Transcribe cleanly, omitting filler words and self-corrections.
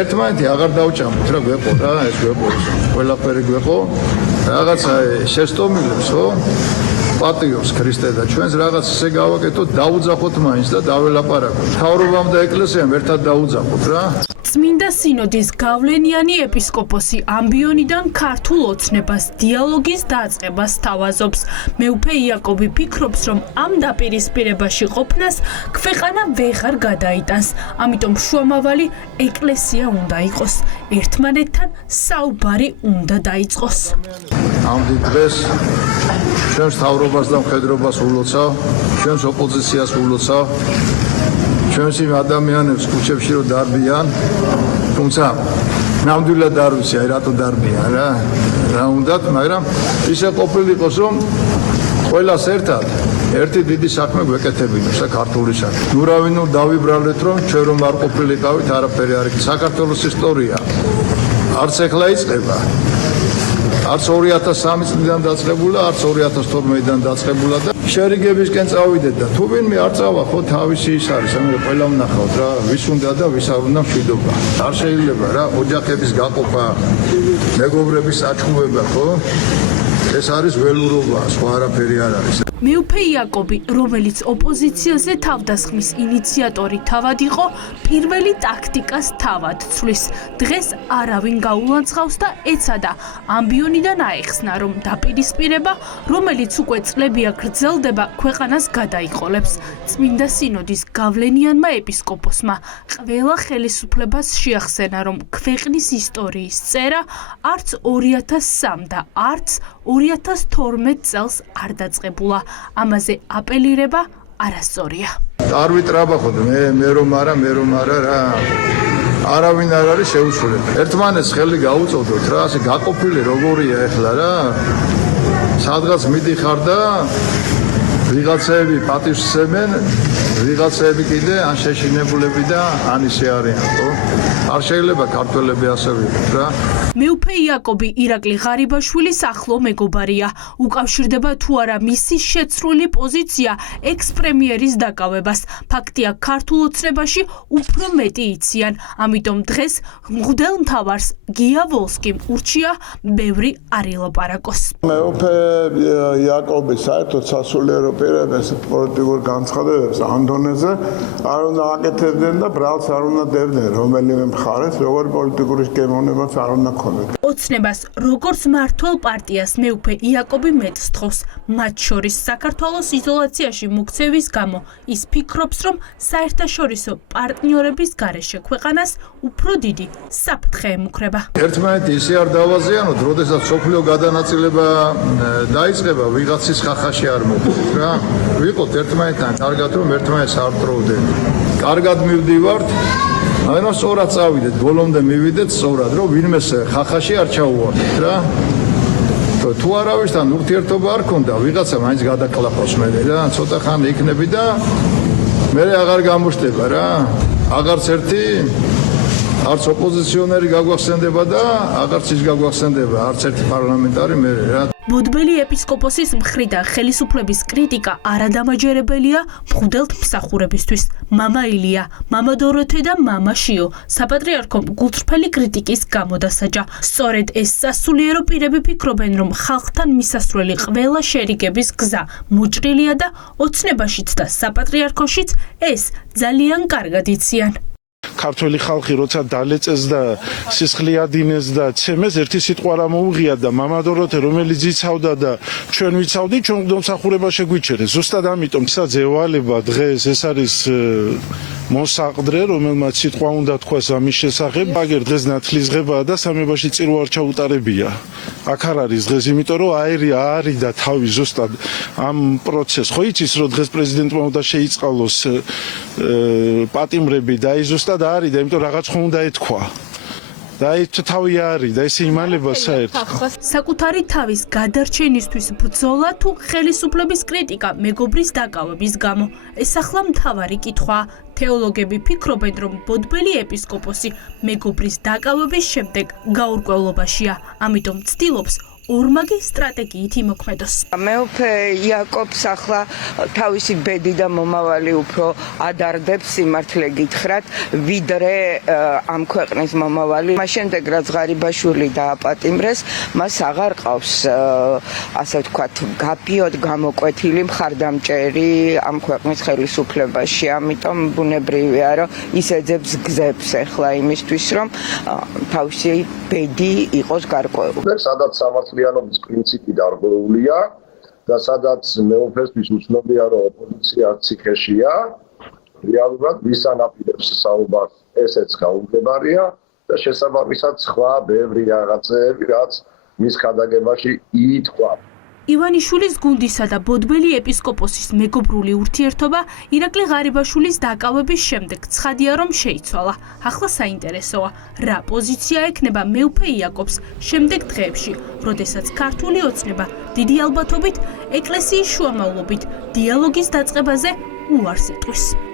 ერთმანეთი აღარ დავჭამოთ რა გვეყო რა ეს გვეყო ყველაფერი გვეყო რაღაცა შესტომილებს ხო პატიოს ქრისტე და ჩვენს რაღაც ისე გავაკეთოთ დაუძახოთ მაინც და დაველაპარაკოთ მთავრობამ და ეკლესიამ ერთად დაუძახოთ რა წმინდა სინოდის გავლენიანი ეპისკოპოსი ამბიონიდან ქართულ ოცნებას დიალოგის დაწყებას თავაზობს. მეუფე იაკობი ფიქრობს, რომ ამ დაპირისპირებაში ყოფნას ქვეყანა ვეღარ გადაიტანს, ამიტომ შუამავალი ეკლესია უნდა იყოს. ერთმანეთთან საუბარი უნდა დაიწყოს. ამ დღეს ჩვენს მთავრობას და მხედრობას ულოცავ, ჩვენს ოპოზიციას ულოცავ. ჩვენს იმ ადამიანებს ქუჩებში რომ დარბიან, თუმცა ნამდვილად არ ვიცი აი რატო დარბიან რა უნდათ, მაგრამ ისე ყოფილიყოს რომ ყველას ერთად ერთი დიდი საქმე გვეკეთებინოს და ქართული საქმე. ნუ რავინ დავიბრალეთ რომ ჩვენ რომ არ ყოფილიყავით არაფერი არ იქნება. საქართველოს ისტორია არც ეხლა იწყება. არც 2003 წლიდან დაწყებულა, არც 2012-დან დაწყებულა და შერიგებისკენ წავიდეთ და თუ ვინმე არ წავა ხო თავისი ის არის, ამერე ყველა ვნახავთ რა, ვის უნდა და ვის არ უნდა მშვიდობა. არ შეიძლება რა, ოჯახების გაყოფა, მეგობრების აჩხუბება ხო? ეს არის ველურობა, სხვა არაფერი არ არის. მეუფე იაკობი, რომელიც ოპოზიციაზე თავდასხმის ინიციატორი თავად იყო, პირველი ტაქტიკას თავად ცვლის. დღეს არავინ გაულანძღავს და ეცადა ამბიონიდან აეხსნა, რომ დაპირისპირება, რომელიც უკვე წლებია გრძელდება, ქვეყანას გადაიყოლებს. წმინდა სინოდის გავლენიანმა ეპისკოპოსმა ყველა ხელისუფლებას შეახსენა, რომ ქვეყნის ისტორიის წერა არც 2003 და არც 2012 წელს არ დაწყებულა. ამაზე აპელირება არასწორია. არ ვიტრაბახოთ მე რომ არა რა. არავინ არ არის შეუცვლელი. ერთმანეთს ხელი გაუწოდოთ რა, ასე გაყოფილი როგორია ეხლა რა. სადღაც მიდიხარ და ვიღაცები პატივსცემენ, ვიღაცები კიდე ან შეშინებულები და ან ისე არიან, ხო? არ შეიძლება ქართველები ასე ვიყოთ რა. მეუფე იაკობი ირაკლი ღარიბაშვილის ახლო მეგობარია. უკავშირდება თუ არა მისი შეცვლილი პოზიცია ექს-პრემიერის დაკავებას. ფაქტია, ქართულ ოცნებაში უფრო მეტი იციან. ამიტომ დღეს მღვდელ მთავარს გია ვოლსკიმ ურჩია ბევრი არ ილაპარაკოს. მეუფე იაკობი საერთოდ სასულიერო პირებს პოლიტიკურ განცხადებებს ამ დონეზე არ უნდა აკეთებდნენ და ბრალს არ უნდა დებდნენ რომელიმე მხარეს, როგორი პოლიტიკური გემოვნებაც არ უნდა ქონდეთ. ოცნებას როგორც მმართველ პარტიას მეუფე იაკობი მეტს თხოვს, მათ შორის საქართველოს იზოლაციაში მოქცევის გამო ის ფიქრობს, რომ საერთაშორისო პარტნიორების გარეშე ქვეყანას უფრო დიდი საფრთხე ემუქრება. ერთმანეთი ისე არ დავაზიანოთ, როდესაც სოფლიო გადანაწილება დაიწყება, ვიღაცის ხახაში არ მოხვდეთ რა. ვიყოთ ერთმანეთთან კარგად, რომ ერთმანეთს არ ტროვდეთ. კარგად მივდივართ, ანუ სწორად წავიდეთ, ბოლომდე მივიდეთ სწორად, რომ ვინმეს ხახაში არ ჩაუვარდეთ რა. თუ არავისთან ურთიერთობა არ ქონდა, ვიღაცა მაინც გადაკლაფოს მე რა, ცოტა ხანი იქნები და მე აღარ გამოშტება რა. აღარც ერთი არც ოპოზიციონერი გაგვახსენდება და აღარც ის გაგვახსენდება, არც ერთი პარლამენტარი მე რა. ბოდბელი ეპისკოპოსის მხრიდან ხელისუფლების კრიტიკა არადამაჯერებელია მღვდელმსახურებისთვის. მამა ილია, მამა დოროთე და მამა შიო საპატრიარქომ გულწრფელი კრიტიკის გამოდასაჯა. სწორედ ეს სასულიერო პირები ფიქრობენ, რომ ხალხთან მისასვლელი ყველა შერიგების გზა მოჭრილია და ოცნებაშიც და საპატრიარქოშიც ეს ძალიან კარგად იციან. ქართველი ხალხი როცა დალეწეს და სისხლი ადინეს და ცემეს ერთი სიტყვა რა მოუღია და მამა დოროთე რომელიც იცავდა და ჩვენ ვიცავდი ჩვენ მღვდელმსახურება შეგვიჩერეს. ზუსტად ამიტომ საძევალება დღეს ეს არის მოსაყდრე რომელმაც სიტყვა უნდა თქვას ამის შესახებ. აგერ დღეს ნათლისღებაა და სამებაში წირვა არ ჩაუტარებია. აქ არ არის დღეს, იმიტომ რომ არის და თავი ზუსტად ამ პროცესს ხო იცის რომ დღეს პრეზიდენტმა უნდა შეიწყალოს პატიმრები და ის ზუსტად არის და იმიტომ რაღაც ხომ უნდა ეთქვა. და ეს თავი არის და ეს იმალება საერთოდ. საკუთარი თავის გადარჩენისთვის ბრძოლა თუ ხელისუფლების კრიტიკა მეგობრის დაკავების გამო. ეს ახლა მთავარი კითხვა. თეოლოგები ფიქრობენ, რომ ბოდბელი ეპისკოპოსი მეგობრის დაკავების შემდეგ გაურკვევლობაშია, ამიტომ ცდილობს ორმაგი სტრატეგიით იმოქმედოს. მეუფე იაკობს ახლა თავისი ბედი და მომავალი უფრო ადარდებს სიმართლე გითხრათ, ვიდრე ამ ქვეყნის მომავალი. მას შემდეგ რაც ღარიბაშვილი დააპატიმრეს, მას აღარ ყავს ასე ვთქვათ, გაფიოდ გამოკვეთილი მხარდამჭერი ამ ქვეყნის ხელისუფლებაში. ამიტომ ბუნებრივია, რომ ის ეძებს გზებს ახლა იმისთვის, რომ თავისი ბედი იყოს გარკვეული. სადაც სამართლიანობის პრინციპი დარღვეულია და სადაც მეუფესთვის უცნობია, რომ ოპოზიცია ციხეშია, რეალურად ვის ანაპირებს საუბარს, ესეც გაუმდებარია და შესაბამისად სხვა ბევრი რაღაცეები, რაც მის ქადაგებაში ითქვა. ივანიშვილის გუნდისა და ბოდბელი ეპისკოპოსის მეგობრული ურთიერთობა ირაკლი ღარიბაშვილის დაკავების შემდეგ ცხადია, რომ შეიცვალა. ახლა საინტერესოა, რა პოზიცია ექნება მეუფე იაკობს შემდეგ დღეებში, როდესაც ქართული ოცნება დიდი ალბათობით ეკლესიის შუამავლობით დიალოგის დაწყებაზე უარს იტყვის.